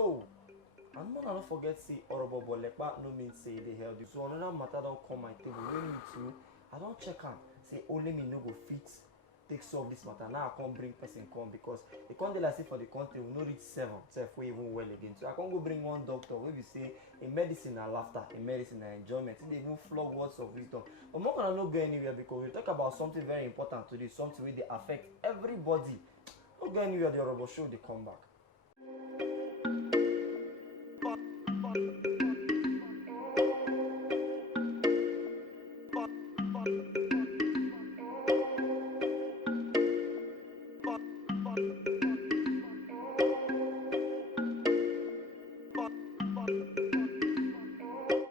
Show. And man, I don't forget say Orobo Bolepa no mean say they healthy. So another matter don't come my table. When me too, I don't check am. Say only me no go fit take solve this matter. Now I can't bring person come because the country like say for the country we no reach 7 self we even well again. So I can't go bring one doctor where we say in medicine and laughter, in medicine and enjoyment. They even flog words of wisdom. But more gonna not go anywhere because we talk about something very important today, something where they affect everybody. Not go anywhere. The Orobo Show they come back.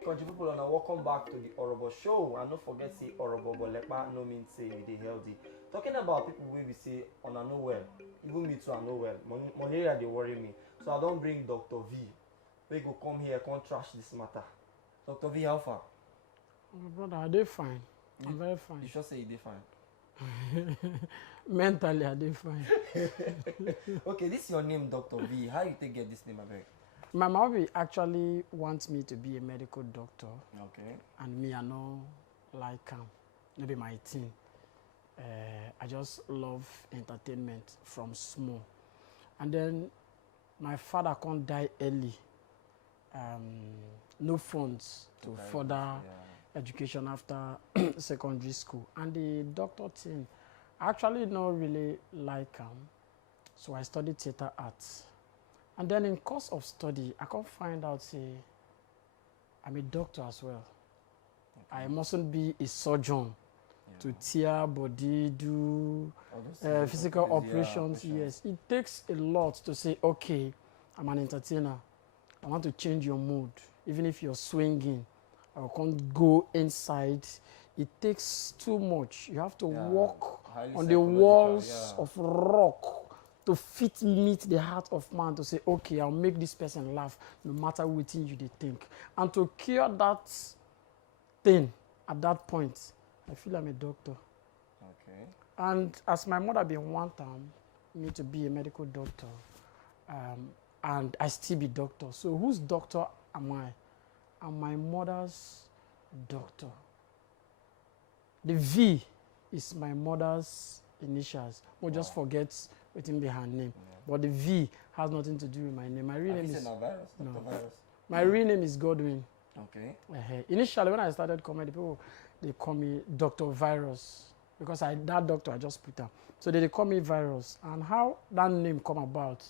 Country people and welcome back to the Orobo Show. And don't forget say Orobo Bolepa no mean say you dey healthy. Talking about people wey we say on a no well, even me too I know well. Malaria they worry me. So I don't bring Dr. V. We go come here, come trash this matter. Dr. V, how far? Oh, brother, are they fine? I'm very fine. You sure say you dey fine? Mentally, are they fine? Okay, this is your name, Dr. V. How you take get this name, Abeg? My mom actually wants me to be a medical doctor. Okay. And me, I know like maybe my thing. I just love entertainment from small. And then my father can't die early. No funds to further education after secondary school. And the doctor thing, I actually not really like so I studied theater arts. And then in course of study, I can't find out, say, I'm a doctor as well. Okay. I mustn't be a surgeon to tear body, do physical operations. Yes, it takes a lot to say, okay, I'm an entertainer. I want to change your mood. Even if you're swinging, I can't go inside. It takes too much. You have to walk on the walls of rock to fit meet the heart of man to say, okay, I'll make this person laugh no matter what you they think. And to cure that thing at that point, I feel I'm a doctor. Okay. And as my mother been want me to be a medical doctor, and I still be doctor. So whose doctor am I? I'm my mother's doctor. The V is my mother's initials. We'll just forget waiting behind name. But the V has nothing to do with my name. My real name is Virus, no. Virus. My real name is Godwin. Okay. Initially, when I started comedy, people they call me Dr. Virus because that doctor I just put up. So they call me Virus. And how that name come about?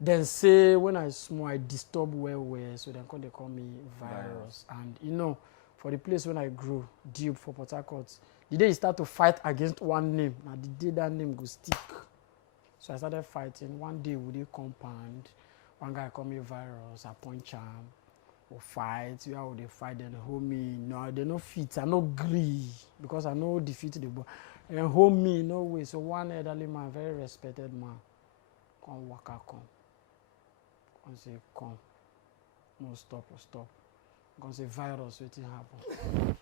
Then say when I small, I disturb well, so then they call me Virus. And you know, for the place when I grew, deep for Port Harcourt, the day you start to fight against one name, now the day that name go stick. So I started fighting. One day we did compound. One guy called me Virus, I punch him. We fight. We how they fight, then hold me. No, they no fit. I no agree because I know defeat the boy. And hold me, no way. So one elderly man, very respected man, come waka come. Come say, come. No stop or stop. Come say, Virus, wetin happen.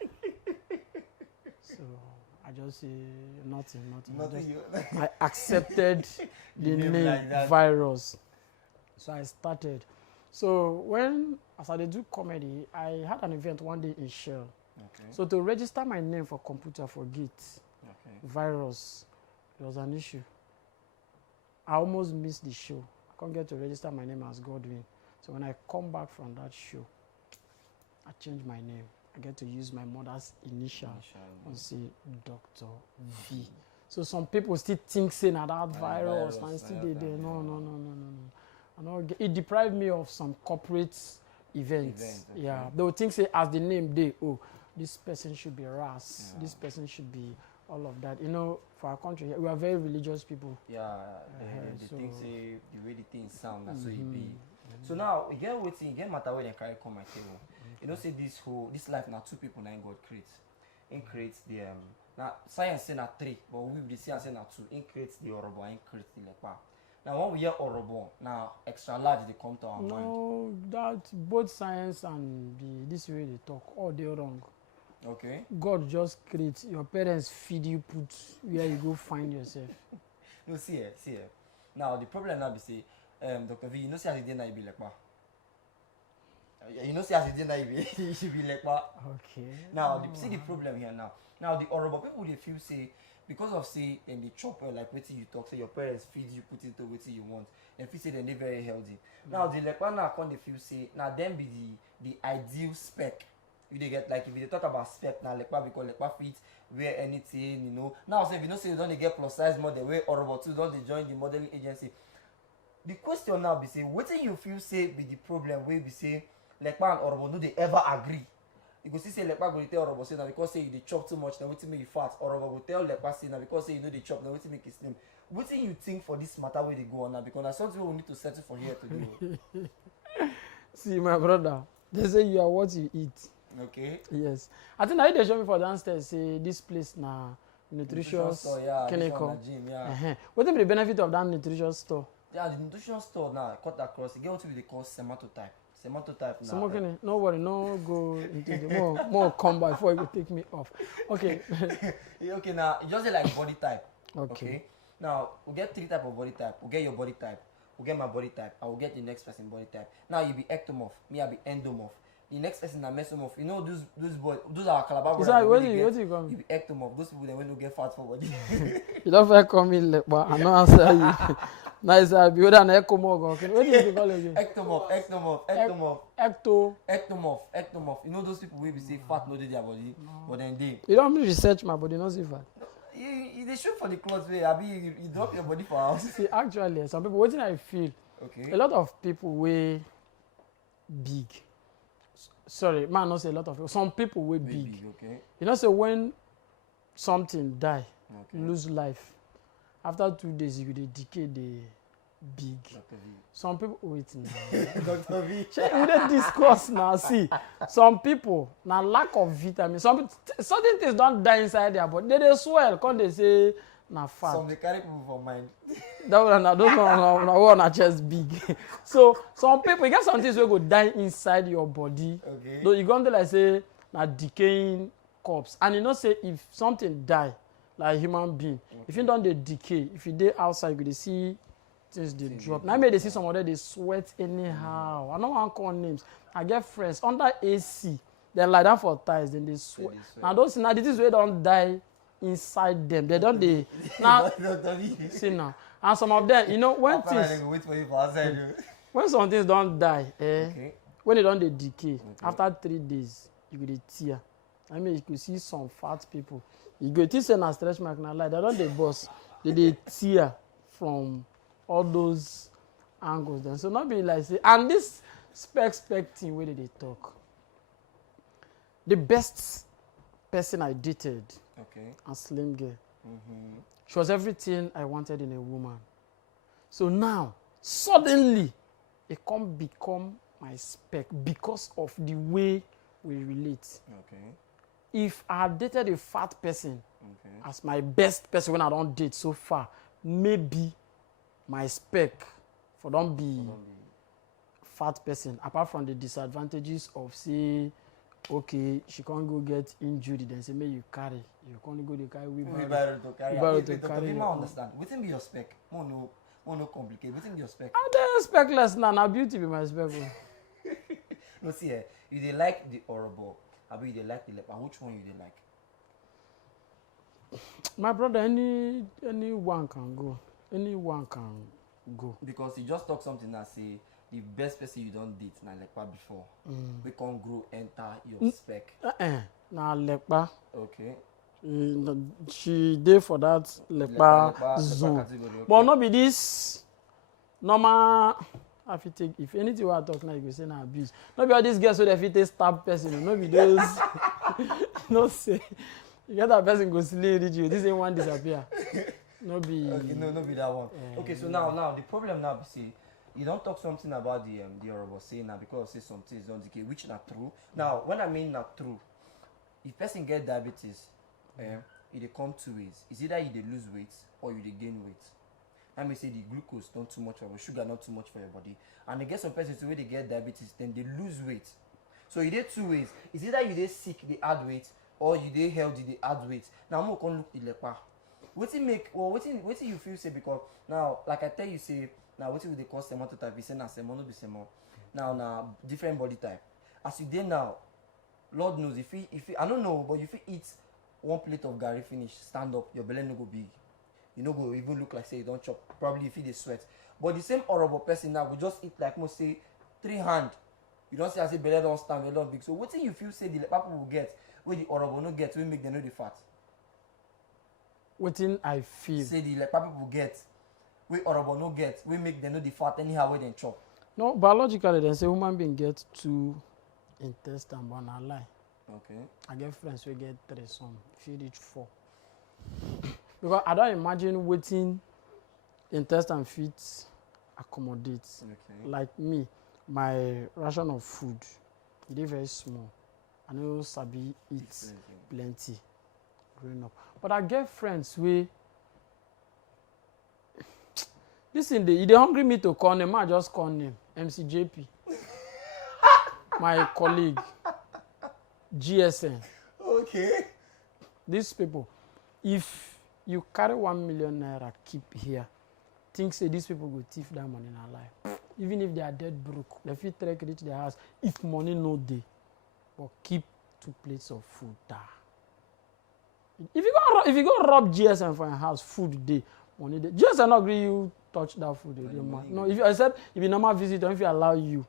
So I just say nothing. I accepted the name like Virus. So I started. So as I do comedy, I had an event one day in Shell. Okay. So to register my name for computer for Git, Virus, it was an issue. I almost missed the show. I can't get to register my name as Godwin. So when I come back from that show, I changed my name. I get to use my mother's initial and say Dr. V. So some people still think saying that virus and still they no. It deprived me of some corporate events. Okay. Yeah, they would think say as the name they this person should be RAS, this person should be all of that. You know, for our country, we are very religious people. Yeah, the things say the way the things sound, that's so it be. So now you get matter where they carry come my table. You know, say this life now 2 people now God creates. He creates the now science say na 3, but we the science say na 2. He creates the Orobo, he creates the Lepa. Now when we hear Orobo, now extra large they come to our mind. No, that both science and this way they talk, all they wrong. Okay. God just creates your parents feed you, put where you go find yourself. No, see here. Now the problem now be say Dr. V, you know, see as the day na you be like, you know, see as the day na you should be like, Okay. now, see the problem here now. Now, the horrible people they feel say because of say and the chop like wetin you talk say your parents feed you put into wetin you want and feel say then they very healthy. Now the lekpa now come they feel say now them be the ideal spec. You they get like if you talk about spec now lekpa because lekpa fit wear anything, you know. Now say if you know say you don't get plus size model wey horrible too don't they join the modeling agency. The question now be say wetin you feel say be the problem wey be say lekpa and horrible no they ever agree. You go see say lekpa go dey tell orobo say na because say you dey chop too much na wetin make you fat. Orobo go tell lekpa say na because say you no dey chop na wetin make you slim. Wetin you think for this matter wey dey go on now, because na something wey we need to settle for here today. See my brother, they say you are what you eat. Okay. Yes, I think na you dey show me for downstairs say this place na nutritious store, yeah, clinical. Gym, yeah. Wetin be the benefit of that nutritious store? Yeah, the nutrition store now cut across. E get wetin we dey call Sematotype. Sematotype now. Smoking, no worry, no go into the more come by before you go take me off. Okay. Okay, now it just say like body type. Okay. Now we get 3 type of body type. We get your body type. We get my body type. I will get the next person body type. Now you be ectomorph. Me I be endomorph. The next person na mesomorph. You know those boys, those are Calabar boys. What do you call me? You be ectomorph. Those people they will not get fat for body. You don't feel call me like, but I know answer you. Nice, I be an ectomorph. Okay. What do you call it again? Ectomorph. You know those people will be say fat no dey their body, but then they. You don't research my body, not see fat. You they shoot for the clothes way. I be you drop your body for house. See, actually, some people, what I feel, Okay. a lot of people weigh big. Sorry, man, not say a lot of people. Some people weigh big. Okay. You know, say when something die, Okay. lose life, after 2 days you dey decay, dey big. Dr. V. Some people wait now. Dr. V. We dey discuss now. See, some people na lack of vitamin. Some certain things don die inside their body. They dey swell, come dey say na fat. Some they carry people for mind. That one na those one na chest big. So some people, you get some things wey go die inside your body. Okay. Though you go dey like say na decaying corpse, and you know say if something die like human being, if e don dey decay, if you dey outside you go dey see things dey drop. Na make dey see some of them dey sweat anyhow. I no wan call names. I get friends under AC, dem lie down for tiles, dem dey sweat. Na those na the things wey don die inside them. They don dey now. See now, and some of them, you know, when things wait for you for outside. when some things don die, Okay. when e don dey decay, after 3 days you go dey tear. I mean, you go see some fat people. You go think say na stretch mark na lie. They don dey burst. They dey tear from all those angles. Then so not be like say, and this spec thing wey dey talk. The best person I dated, Okay. a slim girl. She was everything I wanted in a woman. So now, suddenly, it come become my spec because of the way we relate. Okay. If I had dated a fat person Okay. as my best person when I don't date so far, maybe my spec for don't be fat person, apart from the disadvantages of say, okay, she can't go get injured, then say, may you carry. You can't go to carry Wheelbarrow to carry. Wheelbarrow Wait, to Dr. carry V, your I own. understand. Wetin be your spec? More no complicate. Wetin be your spec? I dey specless now. Now beauty be my spec. No, see, you dey like the horrible. Abi you dey like the leper. Which one you dey like? My brother, anyone can go. Anyone can go. Because you just talk something that say the best person you don't date na leper before. We can't grow enter your spec. Na lepa. Okay. She dey for that lepa zone. category. Okay. But no be this normal. I fit take if anything wey I talk now, you go say na abuse. No be all these girls wey dey fit take stab person. No be those. No say you get that person go slay reach you. This ain't one disappear. No be. Okay, no be that one. Okay, so now the problem now be say you don't talk something about the horrible say now because say some things don't decay, which not true. Now when I mean not true, if person get diabetes, it dey come 2 ways. It's either you dey lose weight or you dey gain weight. Let me say the glucose not too much for your sugar, not too much for your body. And they get some persons who they get diabetes, then they lose weight. So you dey 2 ways. It's either you dey sick, they add weight, or you dey healthy, they add weight. Now I'm gonna look the leper. Wetin you feel say because now, like I tell you say, Now what if they call semon type? We say na semon, no be semon. Now different body type. As you dey now, Lord knows if you I don't know, but if you eat one plate of garri finish, stand up, your belly no go big. You no go even look like say you don't chop. Probably if you dey sweat. But the same horrible person now will just eat like most say 3 hand. You don't see as if belly don't stand, belly don't big. So what thing you feel say the people will get, where the horrible no get, we make them know the fat. What thing I feel? Say the people will get, we horrible no get, we make them know the fat anyhow where they chop. No, biologically, they say human being get 2 intestine, but na lie. Okay. I get friends who get 3, some if you reach 4. Because I don't imagine waiting intestine fit accommodate. Okay. Like me, my ration of food, it is very small. I know sabi eat plenty growing up. But I get friends who listen, they hungry me to call name, I just call name. MCJP. My colleague. GSN. Okay. These people, if you carry 1 million naira keep here, think say these people will thief that money in our life. Even if they are dead broke, they fit trek reach their house if money no dey. But keep 2 plates of food there. If you go rob GSM for your house, food dey, money dey. GSM not agree you touch that food again, man. No, if you normal visit, if you allow you,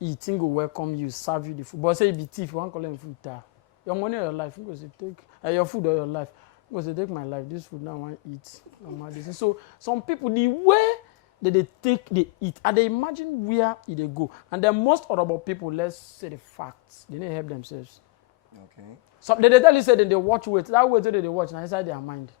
he think go welcome you, serve you the food. But say you be thief, you want collect food there. Your money or your life, you go say take your food or your life. You go say take my life. This food now I want eat. Normal. So some people the way that they eat, and they imagine where they go. And the most horrible people, let's say the facts, they need to help themselves. Okay. So they tell you say that they watch weight. That weight that they watch now inside their mind.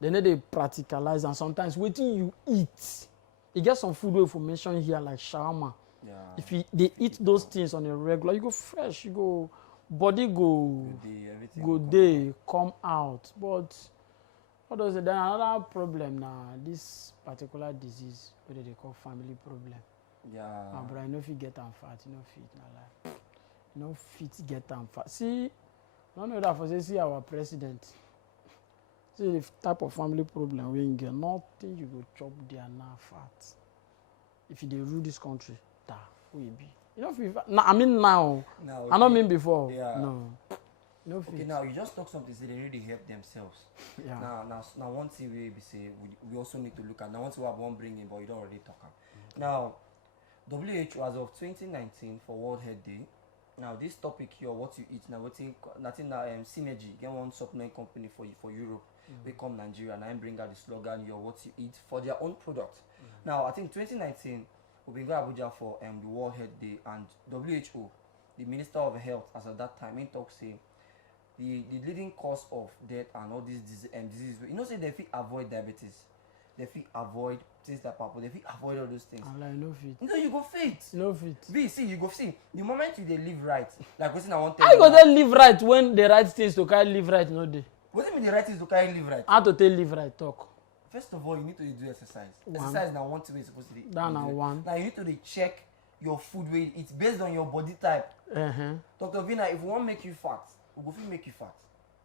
They need to practicalize, and sometimes waiting you eat. You get some food information here like shawarma. Yeah. If they eat those things on a regular, you go fresh, you go body go Good day, come out. But what does it? Then another problem now. This particular disease, what they call family problem. Yeah. But I know if you get am fat, you know fit na life. You know fit get am fat. See, I don't know that for say see our president. See the type of family problem we get. Nothing you go chop there now fat. If you dey rule this country, that will be. You know if now I mean now. Now, I don't mean before. Yeah. No. No okay, now you just talk something say they really help themselves. Yeah. Now one thing we say we also need to look at. Now one thing we have one bring in, but you don't already talk about. Now, WHO as of 2019 for World Health Day. Now this topic here, what you eat. Now nothing Synergy get one supplement company for Europe. They come Nigeria and I bring out the slogan your what you eat for their own product. Now I think 2019 we been going Abuja for the World Health Day, and WHO, the Minister of Health as at that time, in talk say the leading cause of death and all these diseases, you know, say they fit avoid diabetes, they fit avoid things like purple, they fit avoid all those things. I'm like no fit. No, you go fit. No fit. See, you go see. The moment you dey live right, like wetin I want How you go dey live right when the right things to carry live right no dey? What do you mean the right things to carry live right? How to take live right talk? First of all, you need to do exercise. One. Exercise now one thing wey you supposed to do. That na one. Now you need to dey check your food weight. It's based on your body type. Dr. Vina, if we want make you fat, we go fit make you fat.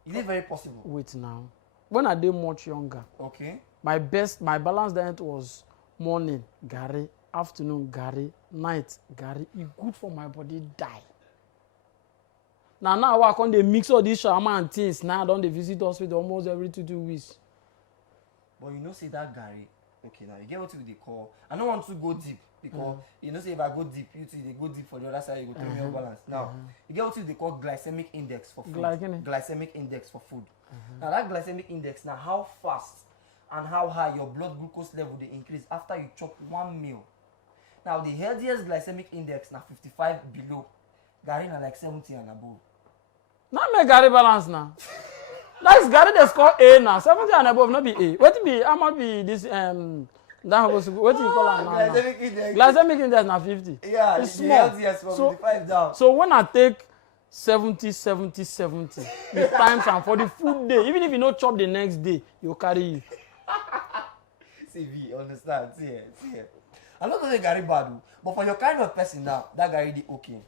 Is it very possible? Wait now. When I dey much younger, okay, my balanced diet was morning garri, afternoon garri, night garri. E good for my body die. Now I come dey mix all these shawarma and things. Now I don dey visit hospital almost every 2 weeks. But you know say that garri, okay, now you get what they call. I don't want to go deep because you know say if I go deep, you too they go deep for the other side, you go tell me your balance. Now you get what they call glycemic index for food. Glycemic index for food. Now that glycemic index, now how fast and how high your blood glucose level they increase after you chop one meal. Now the healthiest glycemic index now 55 below. Garri na like 70 and above. Now make garri balance now. That's garri they score A now. 70 and above, not be A. What be? How much be this that was what you call it now? Glycemic index. Glycemic index now 50. Yeah, it's the small. healthiest from 55 down. So when I take 70, with times and for the food day, even if you not chop the next day, you carry you. See, we understand. See here. I'm not gonna say garri bad, but for your kind of person now, that garri dey okay.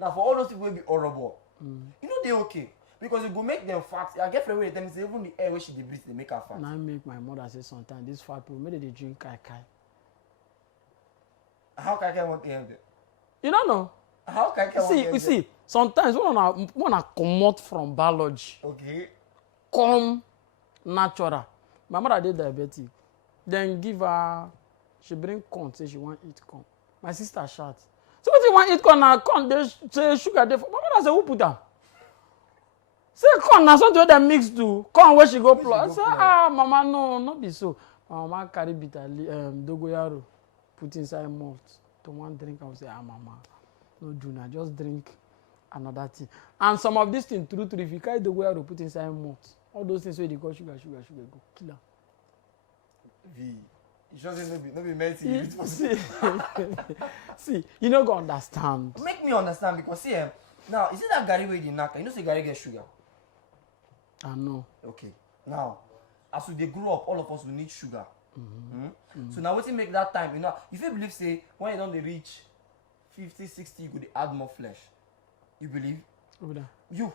Now for all those people will be horrible. You know they okay. because it go make them fat. I get friend wey dey tell me say even the air wey she dey breathe dey make her fat. Now make my mother say sometimes these fat people maybe they drink kai kai. How kai kai want to help them? You don't know. How kai kai want to help them? See, sometimes when I come out from biology, Okay. come natural. My mother did diabetic. Then give her, she bring corn, say she want eat corn. My sister shout. So what you want eat corn now? Corn, they say sugar there. My mother say, who put am? Say corn na something wey dem mix do. Corn wey she go pluck. I say, mama, no be so. My mama carry bitter dogoyaro, put inside malt. To one drink, I will say, mama, no do na, just drink another thing. And some of these things, true, if you carry dogoyaro, put inside malt, all those things wey dey call sugar go kill am. You sure say no be medicine? See, you no go understand. Make me understand because see, now is it that garri wey dey knack? You know say garri get sugar. I know. Okay. Now, as we dey grow up, all of us we need sugar. So now wetin make that time, you fit believe say when you don dey reach 50, 60, you go dey add more flesh. You believe? You.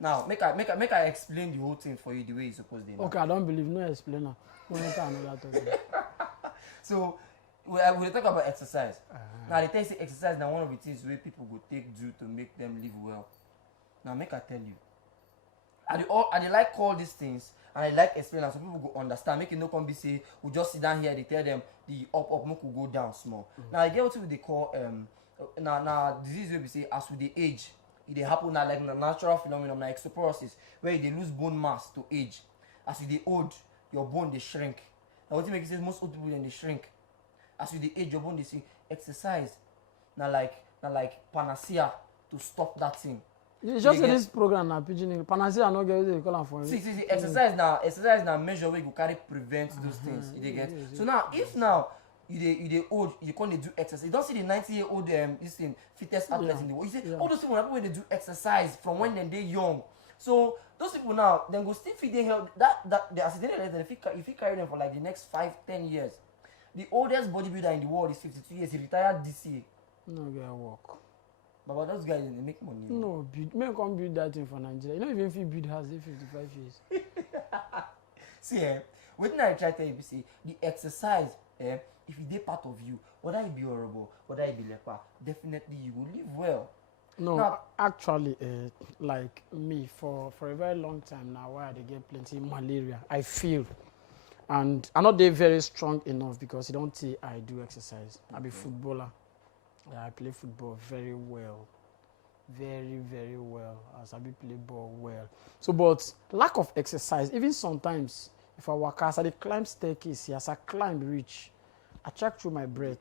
Now, make I explain the whole thing for you the way you suppose dey. Okay, I don't believe. No explainer. No enter another topic. So, we dey talk about exercise. Now, they tell you say exercise na one of the things wey people go take do to make them live well. Now, make I tell you. I dey like call these things and I like explain am so people go understand. Make it no come be say we just sit down here, they tell them the up, make we go down small. Now, I get what we dey call now disease wey be say as we dey age, it dey happen na like na natural phenomenon, na osteoporosis, where you dey lose bone mass to age. As you dey old, your bone dey shrink. Now wetin make you say most old people dem dey shrink? As you dey age, your bone dey shrink. Exercise na like panacea to stop that thing. You just say this program na pidgin English. Panacea no get wetin they call am for. See, exercise na measure wey go carry prevent those things. You dey get? So now, if now you dey old, you can't do exercise. You don't see the 90-year-old this thing fittest athletes in the world. You see all those people when they do exercise from when they young. So those people now, then go still fit dey health. That the accident if you carry them for like the next 5-10 years. The oldest bodybuilder in the world is 52 years. He retired this year. No get work. But those guys they make money. No, men can't build that thing for Nigeria. You know even if you build house, they 55 years. See, wetin I try to tell you, see, the exercise, if it dey part of you, whether it be horrible, whether it be leper, definitely you will live well. No, now, actually, like me, for a very long time now, where they get plenty malaria, I feel, and I'm not very strong enough because you don't see I do exercise. I be footballer. Yeah, I play football very well, very, very well. As I be play ball well. So, but lack of exercise, even sometimes, if I walk as I climb staircase, as I climb reach, I check through my breath.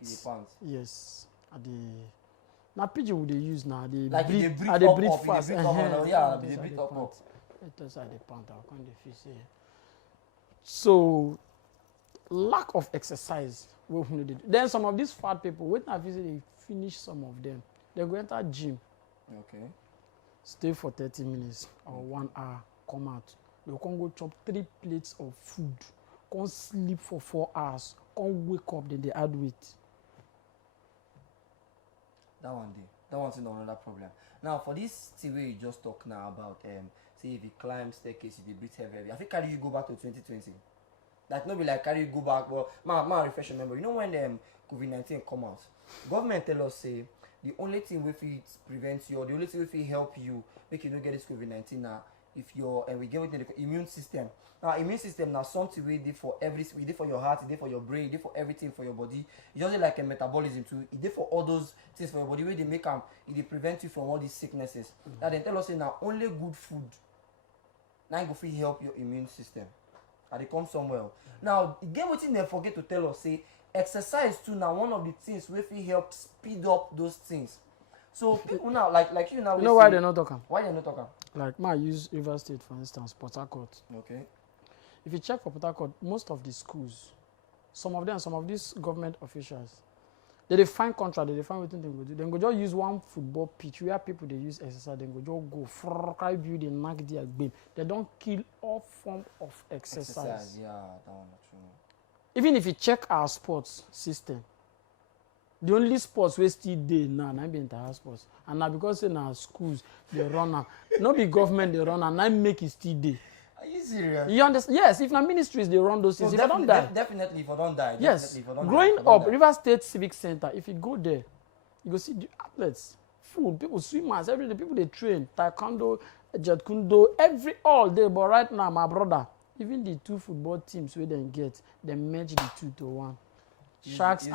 Yes, now pigeon would they use now? They like breathe, they breathe fast. They breathe up. That's how they pant. I can't feel say. So, lack of exercise. Then some of these fat people, wait until they finish some of them. They go enter gym. Okay. Stay for 30 minutes or 1 hour. Come out. They can go chop 3 plates of food. Come sleep for 4 hours. Come wake up. Then they add weight. That one's another problem. Now for this thing where you just talk now about say if you climb staircase, you breathe heavy. I think carry you go back to 2020. Like no be like carry you go back. Well, man refresh your memory. You know when COVID-19 come out, government tell us say the only thing we fit prevent you, or the only thing we fit help you make you don't get this COVID-19 now, if you're we get within the immune system. Now immune system now something we did for we did for your heart, it did for your brain, it did for everything for your body. It's just like a metabolism too. It did for all those things for your body where they make them, it prevent you from all these sicknesses. Now they tell us say now only good food now go fit help your immune system. And they come somewhere. Now again what they forget to tell us say exercise too now one of the things we fit help speed up those things. So people now like you now. You know why they're not talking? Why they're not talking? Like my use River State for instance, Port Harcourt. Okay. If you check for Port Harcourt, most of the schools, some of these government officials, they find contract, they find what they go do. They go just use one football pitch where people they use exercise. They go just go fry build and knock their game. They don't kill all form of exercise. Yeah, that one not true. Even if you check our sports system, The only sports wey still dey now na be inter-house sports, and na because say na schools dey run am, no be government dey run am, na make e still dey. Are you serious? You understand? Yes, if na ministries dey run those things, if I don die. Definitely if I don't die. Yes, growing up, River State Civic Center, if you go there, you go see the athletes, food, people, swimmers, every day, people they train, taekwondo, jet kundo, all day. But right now, my brother, even the 2 football teams where they get, they merge the 2 to 1. Sharks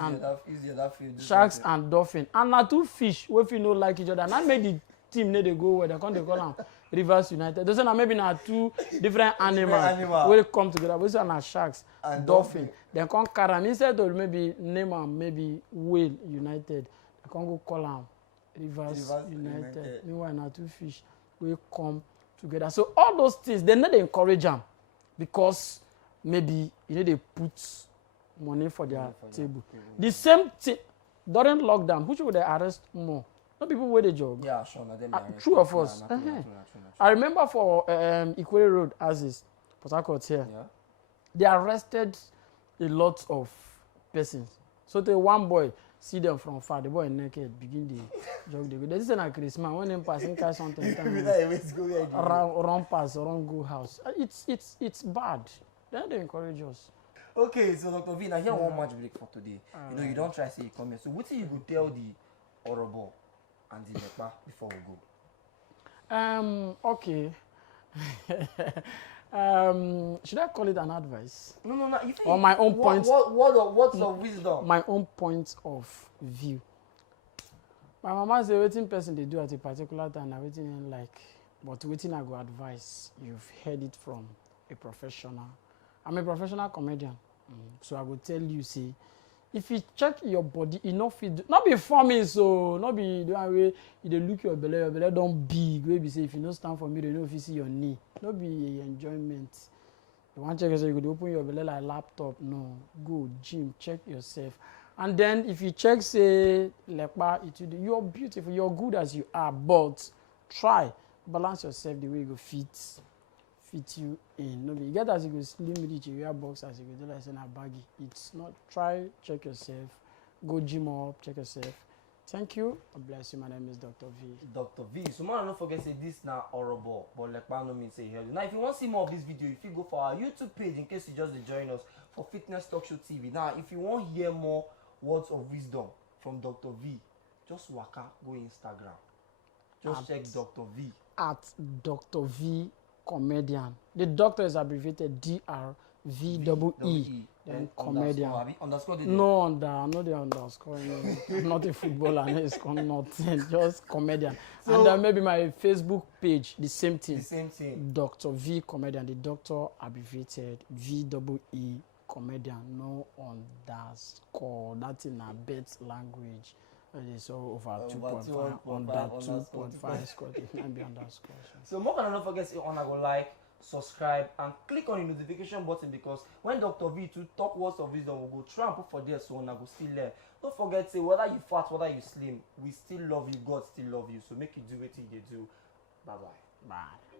and dolphin. And na 2 fish, if you know like each other. And I made the team they go where they call them Rivers United. Those are maybe na 2 different animals will come together. Those are sharks and dolphin. They come carry them instead of maybe name them maybe Whale United. They can go call them Rivers United. Meanwhile, na 2 fish will come together. So all those things they need to encourage them because maybe you need to put money for their table. The same thing during lockdown, which would they arrest more? No people where they job. Yeah, sure. True of us. I remember for Ikwere Road, Aziz, Port Harcourt here. Yeah. They arrested a lot of persons. So the one boy see them from far. The boy naked begin the jog. They say na Christmas when them passing catch something. Run pass, run go house. It's bad. Then they encourage us. Okay, so Dr. V, now here one match break for today. You don't try to say you come here. So what do you go tell the Orobo and the Lepa before we go? Okay. Should I call it an advice? No. Or my own point? What's the wisdom? My own point of view. My mama say wetin person dey do at a particular time na wetin I like. But wetin I go advise, you've heard it from a professional. I'm a professional comedian. So I go tell you, say, if you check your body, enough fit not be forming, so not be the one way you dey look your belly don't big. Wey be say if you no stand for me, you know if you see your knee. No be enjoyment. You want check yourself, you go open your belly like laptop. No, go gym, check yourself. And then if you check, say, Lepa, you're beautiful, you're good as you are, but try balance yourself the way you go fit you in. No be you get as you go slim reach, you wear box as you go do like say na baggy. It's not. Try, check yourself, go gym up, check yourself. Thank you. God bless you. My name is Dr. V. Dr. V. So man, don't forget say this now horrible, but Lepa no mean say healthy. Now if you want to see more of this video, if you go for our YouTube page in case you just join us for Fitness Talk Show TV. Now if you want to hear more words of wisdom from Dr. V, just waka go Instagram. Just check Dr. V. At Dr. V Comedian. The doctor is abbreviated DRVEE. Then comedian. Underscore no the underscore. I'm not a footballer. It's nothing. Just comedian. So, and then maybe my Facebook page, the same thing. The same thing. Dr. V Comedian. The doctor abbreviated VEE Comedian. No underscore. That's in a bet language. So over 2.5 under 2.5 score. Maybe underscore. So more can not forget to go like, subscribe, and click on the notification button because when Dr. V to talk words of wisdom, we'll go try and put for there so on go still there. Don't forget say whether you fat, whether you slim, we still love you. God still love you. So make you do what you do. Bye bye. Bye.